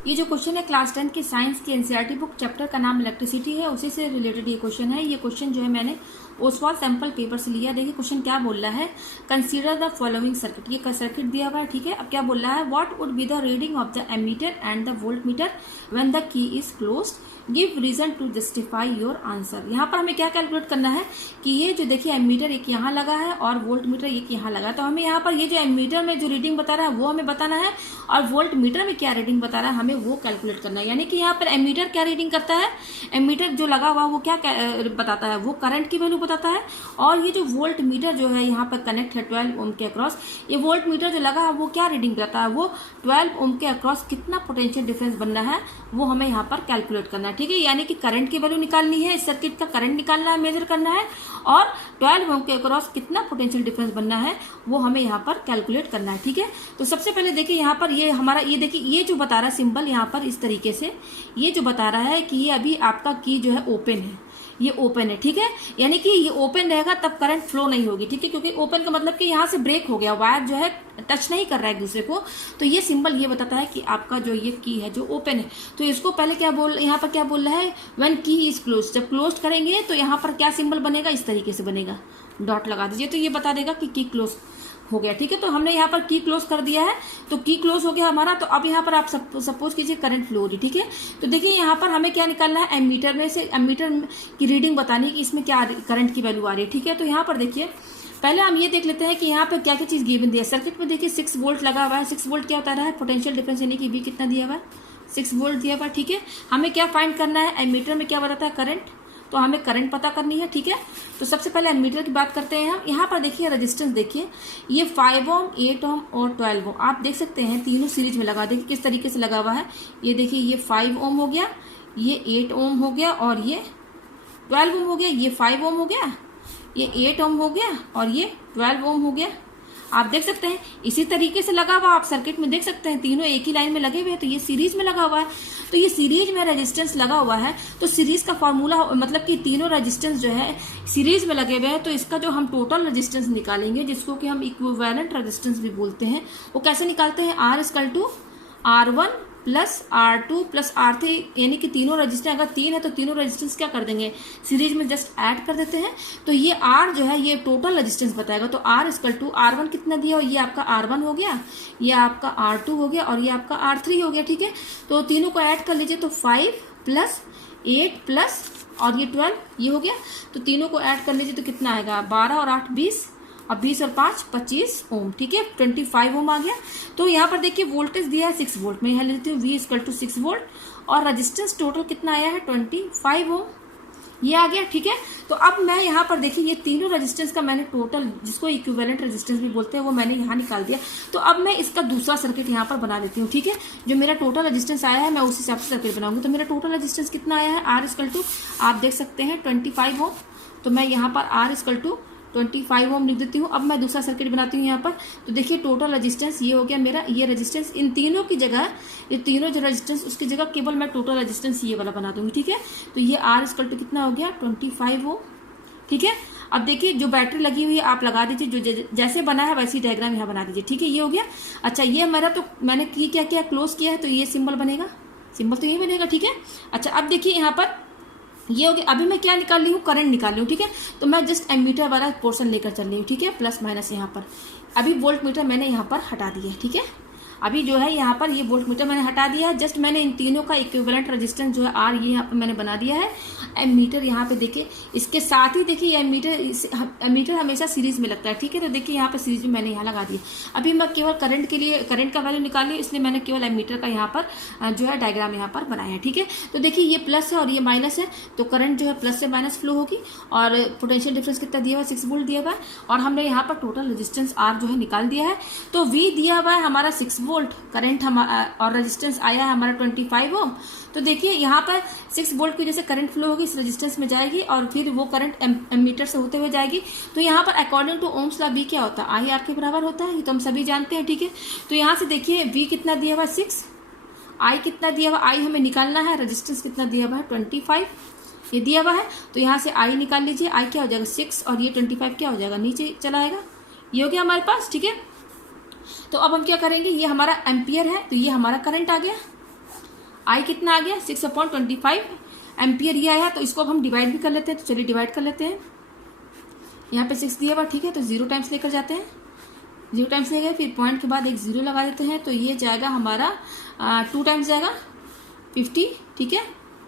ये जो क्वेश्चन है क्लास 10 की साइंस की एनसीईआरटी बुक, चैप्टर का नाम इलेक्ट्रिसिटी है, उसी से रिलेटेड ये क्वेश्चन है। ये क्वेश्चन जो है मैंने ओसवाल सैंपल पेपर से लिया। देखिए क्वेश्चन क्या बोल रहा है, कंसीडर द फॉलोइंग सर्किट। ये सर्किट दिया हुआ है, ठीक है। अब क्या बोल रहा है, what would be the reading of the ammeter and the voltmeter when the key is closed, give reason to justify your answer. यहाँ पर हमें क्या कैलकुलेट करना है कि ये जो देखिए एमीटर एक यहाँ लगा है और वोल्ट मीटर एक यहाँ लगा है, तो हमें यहाँ पर ये जो एमीटर में जो रीडिंग बता रहा है वो हमें बताना है, और वोल्ट मीटर में क्या रीडिंग बता रहा है हमें वो कैलकुलेट करना है। यानी कि यहाँ पर एमीटर क्या रीडिंग करता है, एमीटर जो लगा हुआ वो क्या बताता है, वो करंट की वैल्यू बताता है। और ये जो वोल्ट मीटर जो है यहाँ पर कनेक्ट है 12 ओम के अक्रॉस, ये वोल्ट मीटर जो लगा है वो क्या रीडिंग करता है, वो 12 ओम के अक्रॉस कितना पोटेंशियल डिफरेंस बन रहा है वो हमें यहाँ पर कैलकुलेट करना है, ठीक है। यानी कि करंट की वैल्यू निकालनी है, इस सर्किट का करंट निकालना है, मेजर करना है, और 12 ओम के अक्रॉस कितना पोटेंशियल डिफरेंस बनना है वो हमें यहाँ पर कैलकुलेट करना है, ठीक है। तो सबसे पहले देखिए यहाँ पर ये हमारा, ये देखिए ये जो बता रहा है सिंबल यहाँ पर इस तरीके से, ये जो बता रहा है कि ये अभी आपका की जो है ओपन है, ये ओपन है, ठीक है। यानी कि ये ओपन रहेगा तब करंट फ्लो नहीं होगी, ठीक है, क्योंकि ओपन का मतलब कि यहाँ से ब्रेक हो गया, वायर जो है टच नहीं कर रहा है एक दूसरे को। तो ये सिंबल ये बताता है कि आपका जो ये की है जो ओपन है। तो इसको पहले क्या बोल, यहाँ पर क्या बोल रहा है, व्हेन की इज क्लोज, जब क्लोज करेंगे तो यहाँ पर क्या सिंबल बनेगा, इस तरीके से बनेगा, डॉट लगा दीजिए, तो ये बता देगा कि की क्लोज हो गया, ठीक है। तो हमने यहाँ पर की क्लोज कर दिया है, तो की क्लोज हो गया हमारा। तो अब यहाँ पर आप सपोज कीजिए करंट फ्लो हो रही, ठीक है। तो देखिए यहाँ पर हमें क्या निकालना है, एमीटर में से एमीटर की रीडिंग बतानी है कि इसमें क्या करंट की वैल्यू आ रही है, ठीक है। तो यहाँ पर देखिए पहले हम ये देख लेते हैं कि यहाँ पर क्या क्या चीज गिवन दिया है। सर्किट में देखिए 6 वोल्ट लगा हुआ है, 6 वोल्ट क्या होता है, पोटेंशियल डिफरेंस, यानी कि वी कितना दिया हुआ है, 6 वोल्ट दिया हुआ है, ठीक है। हमें क्या फाइंड करना है, एमीटर में क्या बताता है, करंट, तो हमें करंट पता करनी है, ठीक है। तो सबसे पहले एमीटर की बात करते हैं हम। यहाँ पर देखिए रेजिस्टेंस देखिए, ये 5 ओम, 8 ओम और 12 ओम आप देख सकते हैं, तीनों सीरीज में लगा, देखिए किस तरीके से लगा हुआ है। ये देखिए ये 5 ओम हो गया, ये 8 ओम हो गया, और ये 12 ओम हो गया। ये 5 ओम हो गया, ये 8 ओम हो गया, और ये 12 ओम हो गया। आप देख सकते हैं इसी तरीके से लगा हुआ, आप सर्किट में देख सकते हैं तीनों एक ही लाइन में लगे हुए हैं, तो ये सीरीज में लगा हुआ है। तो ये सीरीज में रेजिस्टेंस लगा हुआ है, तो सीरीज का फॉर्मूला मतलब कि तीनों रेजिस्टेंस जो है सीरीज में लगे हुए हैं, तो इसका जो हम टोटल रेजिस्टेंस निकालेंगे, जिसको कि हम इक्विवेलेंट रेजिस्टेंस भी बोलते हैं, वो कैसे निकालते हैं, R = R1 plus R2 plus R3, यानी कि तीनों रजिस्टेंस अगर 3 है तो तीनों रजिस्टेंस क्या कर देंगे, सीरीज में जस्ट ऐड कर देते हैं। तो ये R जो है ये टोटल रजिस्टेंस बताएगा। तो R = R1 कितना दिया हो, ये आपका R1 हो गया, ये आपका R2 हो गया, और ये आपका R3 हो गया, ठीक है। तो तीनों को ऐड कर लीजिए, तो 5 प्लस 8 प्लस और ये 12 ये हो गया। तो तीनों को ऐड कर लीजिए तो कितना आएगा, 12 और 8 20, और 20 और 5 25 ओम, ठीक है, 25 ओम आ गया। तो यहाँ पर देखिए वोल्टेज दिया है 6 वोल्ट, मैं यहाँ लेती हूँ V = 6 वोल्ट, और रजिस्टेंस टोटल कितना आया है 25 ओम, ये आ गया, ठीक है। तो अब मैं यहाँ पर देखिए ये तीनों रेजिस्टेंस का मैंने टोटल, जिसको इक्विवेलेंट रेजिस्टेंस भी बोलते हैं, वो मैंने यहाँ निकाल दिया। तो अब मैं इसका दूसरा सर्किट यहाँ पर बना लेती हूँ, ठीक है। जो मेरा टोटल रेजिस्टेंस आया है मैं उस हिसाब से सर्किट बनाऊंगी। तो मेरा टोटल रेजिस्टेंस कितना आया है, R = आप देख सकते हैं 25 ओम, तो मैं यहाँ पर R = 25 ओम लिख देती हूँ। अब मैं दूसरा सर्किट बनाती हूँ यहाँ पर। तो देखिए टोटल रेजिस्टेंस ये हो गया मेरा, ये रेजिस्टेंस इन तीनों की जगह, ये तीनों जो रेजिस्टेंस उसकी जगह केवल मैं टोटल रेजिस्टेंस ये वाला बना दूंगी, ठीक है। तो ये R = कितना हो गया 25 ओम, ठीक है। अब देखिए जो बैटरी लगी हुई है आप लगा दीजिए, जो जैसे बना है वैसी डायग्राम यहाँ बना दीजिए, ठीक है, ये हो गया। अच्छा ये मेरा, तो मैंने क्या किया, क्लोज किया है, तो ये सिंबल बनेगा, सिंबल तो यही बनेगा, ठीक है। अच्छा अब देखिए यहाँ पर ये हो गया। अभी मैं क्या निकाल रही हूँ, करंट निकाल रही हूँ, ठीक है। तो मैं जस्ट एमीटर वाला पोर्शन लेकर चल रही हूँ, ठीक है, प्लस माइनस यहाँ पर। अभी वोल्ट मीटर मैंने यहाँ पर हटा दिया है, ठीक है। अभी जो है यहाँ पर ये वोल्ट मीटर मैंने हटा दिया है, जस्ट मैंने इन तीनों का इक्विवेलेंट रेजिस्टेंस जो है R ये यहाँ पर मैंने बना दिया है। एमीटर यहाँ पे देखिए, इसके साथ ही देखिए एमीटर हमेशा सीरीज में लगता है, ठीक है। तो देखिए यहाँ पे सीरीज में मैंने यहाँ लगा दिया। अभी मैं केवल करंट के लिए करंट का वैल्यू निकाल ली, इसलिए मैंने केवल एमीटर का यहाँ पर जो है डायग्राम यहाँ पर बनाया है, ठीक है। तो देखिए ये प्लस है और ये माइनस है, तो करंट जो है प्लस से माइनस फ्लो होगी, और पोटेंशियल डिफरेंस कितना दिया हुआ है 6 वोल्ट दिया हुआ है, और हमने यहाँ पर टोटल रेजिस्टेंस R जो है निकाल दिया है। तो V दिया हुआ है हमारा 6 वोल्ट, करंट और रेजिस्टेंस आया है हमारा 25 ओम। तो देखिए यहाँ पर 6 वोल्ट की जैसे करंट फ्लो होगी इस रेजिस्टेंस में जाएगी, और फिर वो करंट एमीटर से होते हुए जाएगी। तो यहाँ पर according to Ohm's law V क्या होता है, I R के बराबर होता है, ये तो हम सभी जानते हैं, ठीक है। तो यहाँ से देखिए V कितना दिया हुआ है 6, I कितना दिया हुआ, I हमें निकालना है, रेजिस्टेंस कितना दिया हुआ है 25 ये दिया हुआ है। तो यहाँ से I निकाल लीजिए, I क्या हो जाएगा 6, और ये 25 क्या हो जाएगा नीचे चला आएगा, ये हो गया हमारे पास, ठीक है। तो अब हम क्या करेंगे, ये हमारा एम्पियर है, तो ये हमारा करंट आ गया, आई कितना आ गया 6/25 एम्पियर ये आया। तो इसको अब हम डिवाइड भी कर लेते हैं, तो चलिए डिवाइड कर लेते हैं। यहाँ पे 6 दिया हुआ, ठीक है, तो 0 टाइम्स लेकर जाते हैं, 0 टाइम्स ले गए, फिर पॉइंट के बाद एक 0 लगा देते हैं, तो ये जाएगा हमारा 2 टाइम्स जाएगा 50, ठीक है।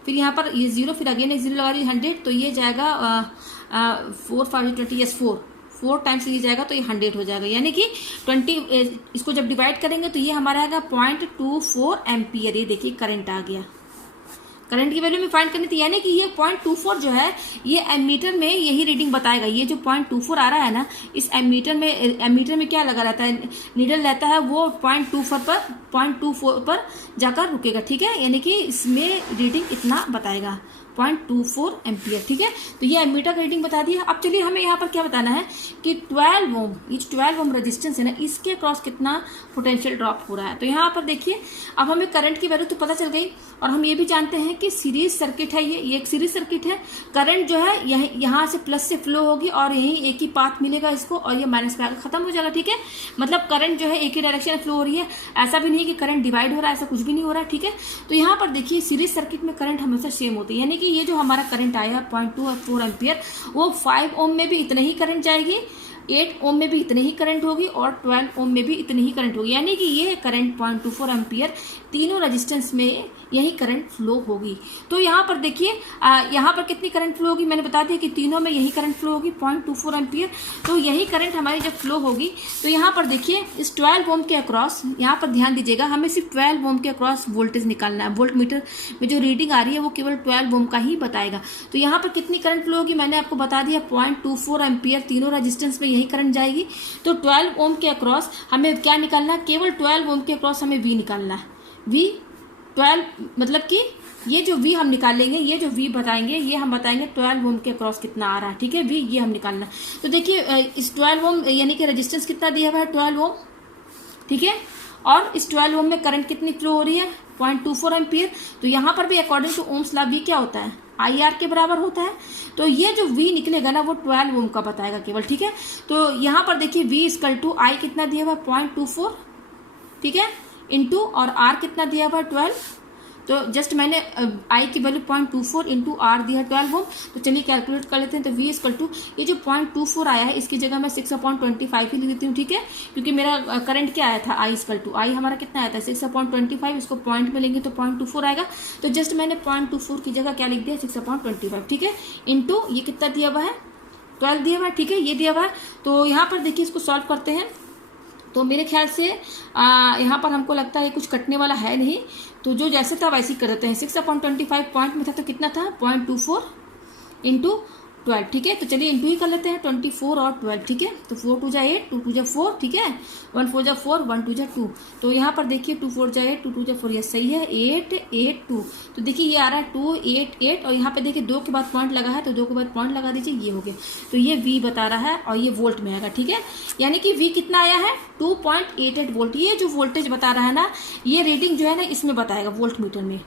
फिर यहाँ पर ये 0, फिर अगेन एक 0 लगा रही 100, तो ये जाएगा 4 5 20, यस 4 टाइम्स ये जाएगा, तो ये 100 हो जाएगा। यानी कि 20 इसको जब डिवाइड करेंगे तो ये हमारा आएगा 0.24 एम्पियर। ये देखिए करंट आ गया, करंट की वैल्यू में फाइंड करनी थी, यानी कि ये 0.24 जो है ये एमीटर में यही रीडिंग बताएगा। ये जो 0.24 आ रहा है ना, इस एमीटर में क्या लगा रहता है, नीडल रहता है, वो 0.24 पर जाकर रुकेगा, ठीक है। यानी कि इसमें रीडिंग इतना बताएगा 0.24 एम्पियर, ठीक है। तो ये एमीटर का रीडिंग बता दिया। अब चलिए हमें यहाँ पर क्या बताना है कि 12 ओम, ये 12 ओम रेजिस्टेंस है ना, इसके क्रॉस कितना पोटेंशियल ड्रॉप हो रहा है। तो यहाँ पर देखिए अब हमें करंट की वैल्यू तो पता चल गई, और हम ये भी जानते हैं कि सीरीज सर्किट है, ये एक सीरीज सर्किट है। करंट जो है यहाँ से प्लस से फ्लो होगी और यहीं एक ही पाथ मिलेगा इसको, और ये माइनस पे आकर खत्म हो जाएगा, ठीक है। मतलब करंट जो है एक ही डायरेक्शन में फ्लो हो रही है, ऐसा भी नहीं कि करंट डिवाइड हो रहा है, ऐसा कुछ भी नहीं हो रहा है, ठीक है। तो यहाँ पर देखिए सीरीज सर्किट में करंट हमेशा सेम होती है, यानी कि ये जो हमारा करंट आया 0.24 एम्पियर, वो 5 ओम में भी इतने ही करंट जाएगी, 8 ओम में भी इतने ही करंट होगी, और 12 ओम में भी इतनी ही करंट होगी। यानी कि ये करंट 0.24 एम्पियर तीनों रेजिस्टेंस में यही करंट फ्लो होगी। तो यहाँ पर देखिए यहाँ पर कितनी करंट फ्लो होगी, मैंने बता दिया कि तीनों में यही करंट फ्लो होगी 0.24 एम्पियर। तो यही करंट हमारी जब फ्लो होगी, तो यहाँ पर देखिए इस 12 ओम के अक्रॉस, यहाँ पर ध्यान दीजिएगा, हमें सिर्फ 12 ओम के अक्रॉस वोल्टेज निकालना है। वोल्ट मीटर में जो रीडिंग आ रही है वो केवल 12 ओम का ही बताएगा। तो यहाँ पर कितनी करंट फ्लो होगी मैंने आपको बता दिया, 0.24 एम्पियर तीनों रेजिस्टेंस में यही करंट जाएगी। तो 12 ओम के अक्रॉस हमें क्या निकालना है, केवल 12 ओम के अक्रॉस हमें V निकालना है। V 12 मतलब कि ये जो V हम निकालेंगे, ये जो V बताएंगे, ये हम बताएंगे 12 ओम के अक्रॉस कितना आ रहा है, ठीक है। V ये हम निकालना। तो देखिए इस 12 ओम यानी कि रेजिस्टेंस कितना दिया हुआ है 12 ओम, ठीक है, और इस 12 ओम में करंट कितनी फ्लो हो रही है 0.24 एम्पियर। तो यहाँ पर भी according to Ohm's law V क्या होता है, IR के बराबर होता है। तो ये जो V निकलेगा ना वो 12 ओम का बताएगा केवल, ठीक है। तो यहाँ पर देखिए V इक्वल टू I कितना दिया हुआ है 0.24, ठीक है, इंटू और R कितना दिया हुआ है 12। तो जस्ट मैंने I की वैल्यू 0.24 इंटू R दिया है 12 ओम। तो चलिए कैलकुलेट कर लेते हैं। तो V इक्वल टू ये जो 0.24 आया है इसकी जगह मैं 6/25 ही लिख देती हूँ, ठीक है, क्योंकि मेरा करंट क्या आया था I इक्वल टू, I हमारा कितना आया था 6/25, इसको पॉइंट में लेंगे तो 0.24 आएगा। तो जस्ट मैंने 0.24 की जगह क्या लिख दिया 6/25, ठीक है, इंटू ये कितना दिया हुआ है 12 दिया हुआ है, ठीक है, ये दिया हुआ है। तो यहाँ पर देखिए इसको सॉल्व करते हैं। तो मेरे ख्याल से यहाँ पर हमको लगता है कुछ कटने वाला है नहीं, तो जो जैसे था वैसे ही कर देते हैं। 6/25 पॉइंट में था तो कितना था 0.24 इंटू 12, ठीक है। तो चलिए इंटू ही कर लेते हैं 24 और 12, ठीक है। तो 4 2 जा 8, 2 2 जा 4, ठीक है, 1 4 जा 4, 1 2 जा 2। तो यहाँ पर देखिए 2 4 जा 8, 2 2 जा 4, ये सही है, 8 8 2। तो देखिए ये आ रहा है 2 8 8, और यहाँ पे देखिए 2 के बाद पॉइंट लगा है, तो 2 के बाद पॉइंट लगा दीजिए, ये हो गया। तो ये V बता रहा है और ये वोल्ट में आएगा, ठीक है। यानी कि V कितना आया है 2.88 वोल्ट। ये जो वोल्टेज बता रहा है ना, ये रीडिंग जो है ना इसमें बताएगा वोल्ट मीटर में।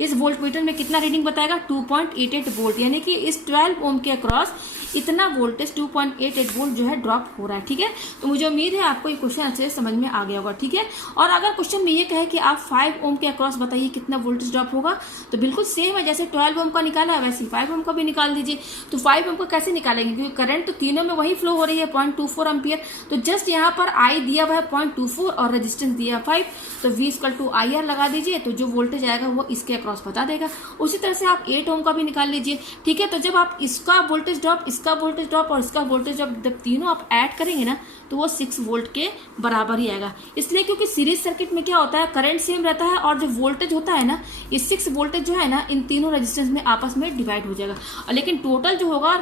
इस वोल्ट मीटर में कितना रीडिंग बताएगा 2.88 वोल्ट, यानी कि इस 12 ओम के अक्रॉस इतना वोल्टेज 2.88 वोल्ट जो है ड्रॉप हो रहा है, ठीक है। तो मुझे उम्मीद है आपको ये क्वेश्चन अच्छे से समझ में आ गया होगा, ठीक है। और अगर क्वेश्चन में ये कहे कि आप 5 ओम के अक्रॉस बताइए कितना वोल्टेज ड्रॉप होगा, तो बिल्कुल सेम है, जैसे 12 ओम का निकाला है वैसे 5 ओम का भी निकाल दीजिए। तो 5 ओम का कैसे निकालेंगे, क्योंकि करंट तो तीनों में वही फ्लो हो रही है 0.24 एम्पियर। तो जस्ट यहाँ पर I दिया हुआ है 0.24 और रेजिस्टेंस दिया 5, तो V इक्वल टू IR लगा दीजिए, तो जो वोल्टेज आएगा वो इसके अक्रॉस बता देगा। उसी तरह से आप 8 ओम का भी निकाल लीजिए, ठीक है। तो जब आप इसका वोल्टेज ड्रॉप, इसका वोल्टेज ड्रॉप और इसका वोल्टेज ड्रॉप जब तीनों आप ऐड करेंगे ना, तो वो 6 वोल्ट के बराबर ही आएगा। इसलिए क्योंकि सीरीज सर्किट में क्या होता है, करंट सेम रहता है और जो वोल्टेज होता है ना, ये 6 वोल्टेज जो है ना इन तीनों रेजिस्टेंस में आपस में डिवाइड हो जाएगा। और लेकिन टोटल जो होगा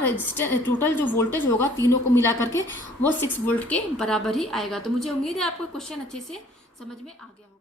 टोटल जो वोल्टेज होगा तीनों को मिला करके वो 6 वोल्ट के बराबर ही आएगा। तो मुझे उम्मीद है आपको क्वेश्चन अच्छे से समझ में आ गया होगा।